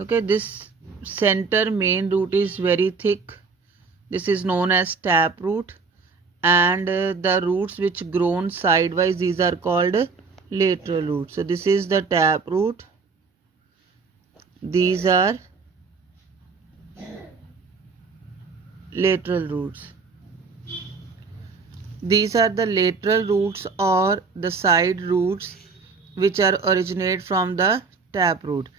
Okay, this center main root is very thick. This is known as tap root, and the roots which grown sidewise, these are called lateral roots. So this is the tap root. These are lateral roots. These are the lateral roots or the side roots which are originate from the tap root.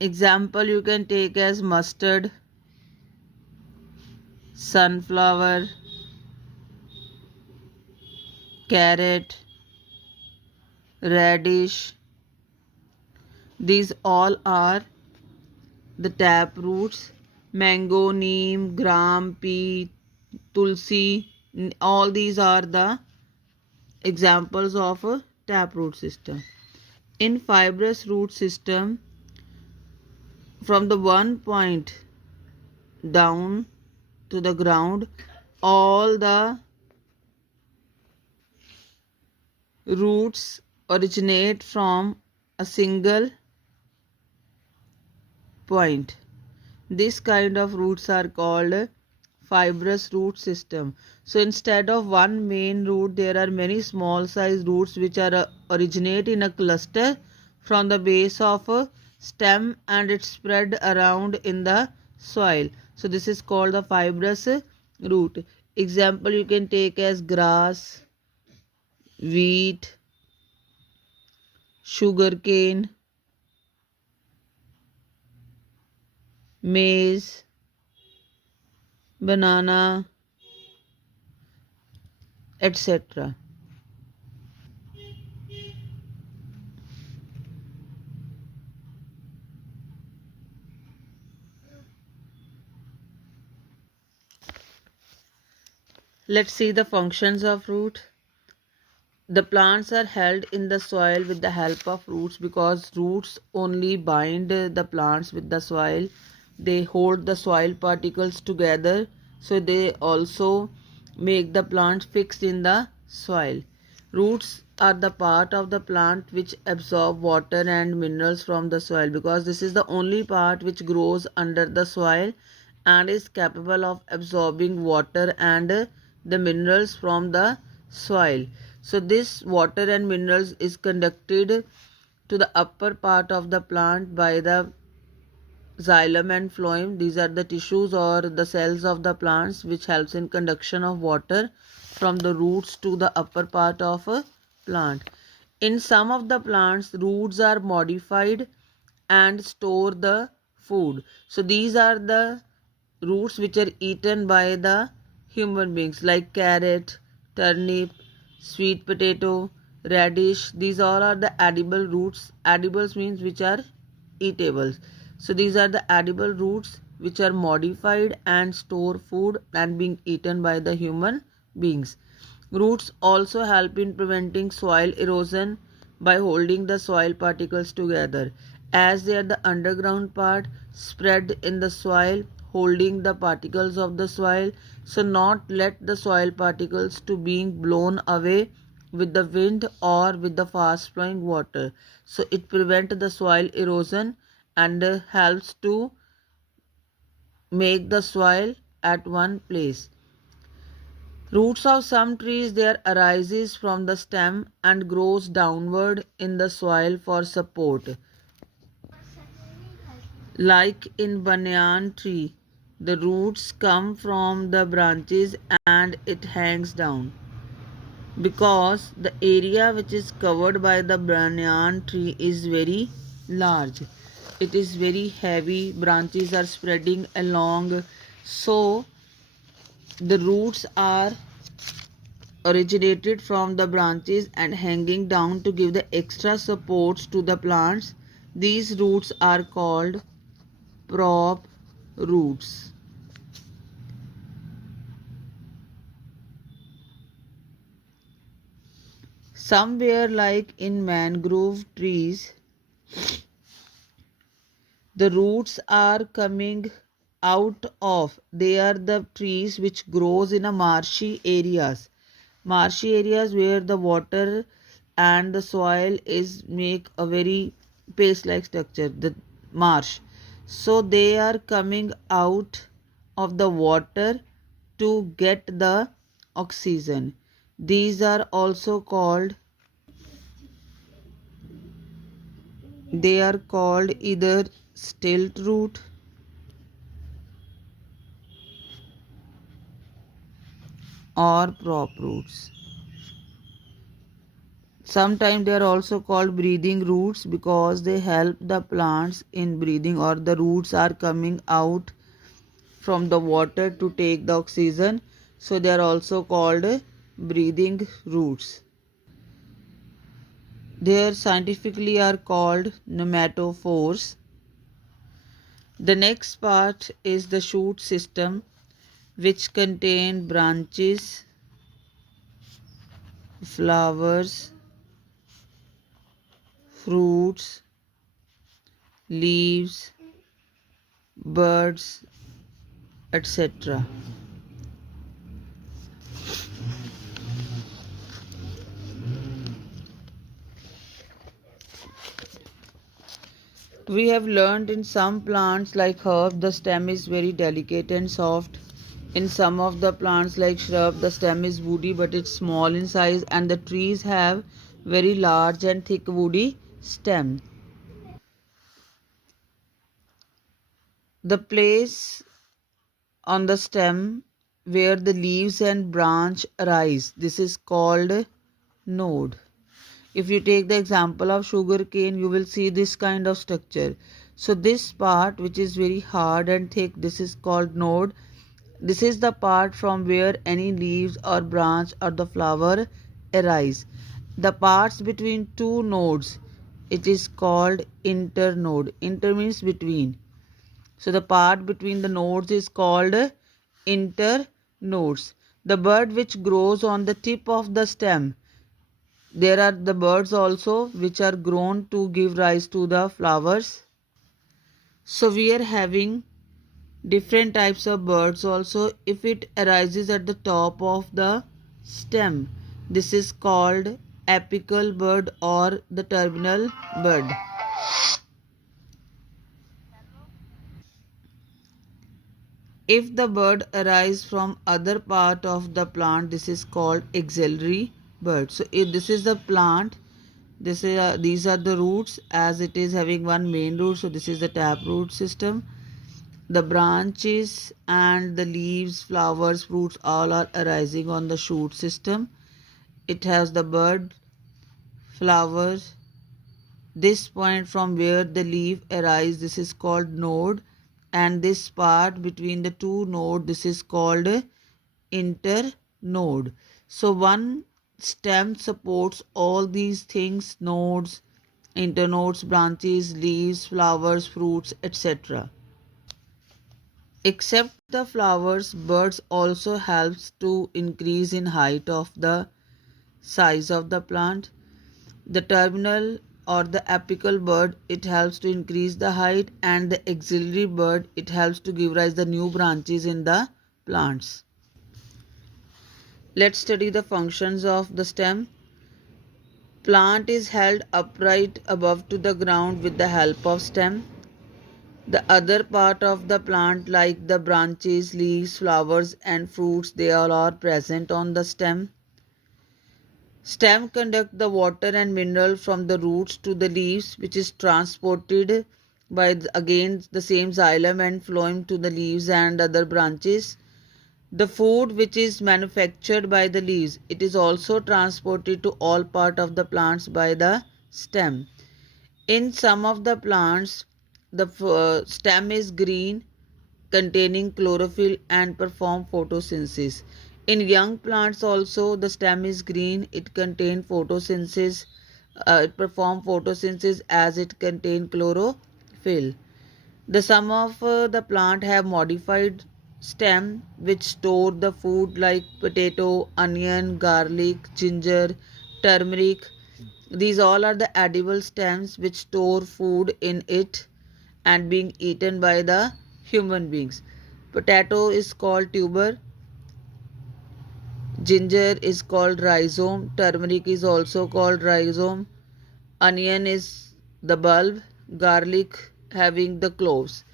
Example you can take as mustard, sunflower, carrot, radish. These all are the tap roots. Mango, neem, gram, pea, tulsi, all these are the examples of a taproot system. In fibrous root system, from the one point down to the ground, all the roots originate from a single point. This kind of roots are called fibrous root system. So instead of one main root, there are many small size roots which are originate in a cluster from the base of a stem, and it spread around in the soil. So this is called the fibrous root. Example you can take as grass, wheat, sugarcane, maize, banana, etc. Let's see the functions of root. The plants are held in the soil with the help of roots, because roots only bind the plants with the soil. They hold the soil particles together, so they also make the plant fixed in the soil. Roots are the part of the plant which absorb water and minerals from the soil, because this is the only part which grows under the soil and is capable of absorbing water and the minerals from the soil. So this water and minerals is conducted to the upper part of the plant by the xylem and phloem. These are the tissues or the cells of the plants which helps in conduction of water from the roots to the upper part of a plant. In some of the plants, roots are modified and store the food. So these are the roots which are eaten by the human beings, like carrot, turnip, sweet potato, radish. These all are the edible roots. Edibles means which are eatable. So these are the edible roots which are modified and store food and being eaten by the human beings. Roots also help in preventing soil erosion by holding the soil particles together, as they are the underground part spread in the soil, holding the particles of the soil, so not let the soil particles to being blown away with the wind or with the fast flowing water. So it prevent the soil erosion and helps to make the soil at one place. Roots of some trees there arises from the stem and grows downward in the soil for support. Like in banyan tree, the roots come from the branches and it hangs down. Because the area which is covered by the banyan tree is very large. It is very heavy, branches are spreading along, so the roots are originated from the branches and hanging down to give the extra supports to the plants. These roots are called prop roots. Somewhere like in mangrove trees, the roots are coming out of, they are the trees which grows in a marshy areas. Marshy areas where the water and the soil is make a very paste like structure, the marsh. So they are coming out of the water to get the oxygen. These are also called, they are called either stilt root or prop roots. Sometimes they are also called breathing roots because they help the plants in breathing, or the roots are coming out from the water to take the oxygen. So they are also called breathing roots. They scientifically are called pneumatophores. The next part is the shoot system, which contain branches, flowers, fruits, leaves, birds, etc. We have learned in some plants like herb, the stem is very delicate and soft. In some of the plants like shrub, the stem is woody but it's small in size, and the trees have very large and thick woody stem. The place on the stem where the leaves and branch arise, this is called node. If you take the example of sugar cane, you will see this kind of structure. So this part which is very hard and thick, this is called node. This is the part from where any leaves or branch or the flower arise. The parts between two nodes, it is called internode. Inter means between. So the part between the nodes is called internodes. The bud which grows on the tip of the stem, there are the birds also which are grown to give rise to the flowers. So we are having different types of birds also. If it arises at the top of the stem, this is called apical bird or the terminal bird. If the bird arises from other part of the plant, this is called axillary bird. So if this is the plant, these are the roots, as it is having one main root. So this is the taproot system. The branches and the leaves, flowers, fruits all are arising on the shoot system. It has the bud, flowers. This point from where the leaf arises, this is called node, and this part between the two nodes, this is called internode. So one stem supports all these things: nodes, internodes, branches, leaves, flowers, fruits, etc. Except the flowers, birds also helps to increase in height of the size of the plant. The terminal or the apical bird, it helps to increase the height, and the axillary bird, it helps to give rise the new branches in the plants. Let's study the functions of the stem. Plant is held upright above to the ground with the help of stem. The other part of the plant like the branches, leaves, flowers and fruits, they all are present on the stem. Stem conduct the water and mineral from the roots to the leaves, which is transported by again the same xylem and phloem to the leaves and other branches. The food which is manufactured by the leaves, it is also transported to all part of the plants by the stem. In some of the plants, the stem is green, containing chlorophyll and perform photosynthesis. In young plants also the stem is green, it contains photosynthesis, it perform photosynthesis as it contain chlorophyll. The some of the plant have modified stem which store the food like potato, onion, garlic, ginger, turmeric. These all are the edible stems which store food in it and being eaten by the human beings. Potato is called tuber, ginger is called rhizome, turmeric is also called rhizome, onion is the bulb, garlic having the cloves.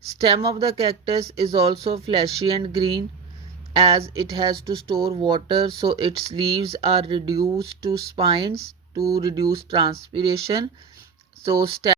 Stem of the cactus is also fleshy and green as it has to store water, so its leaves are reduced to spines to reduce transpiration. So stem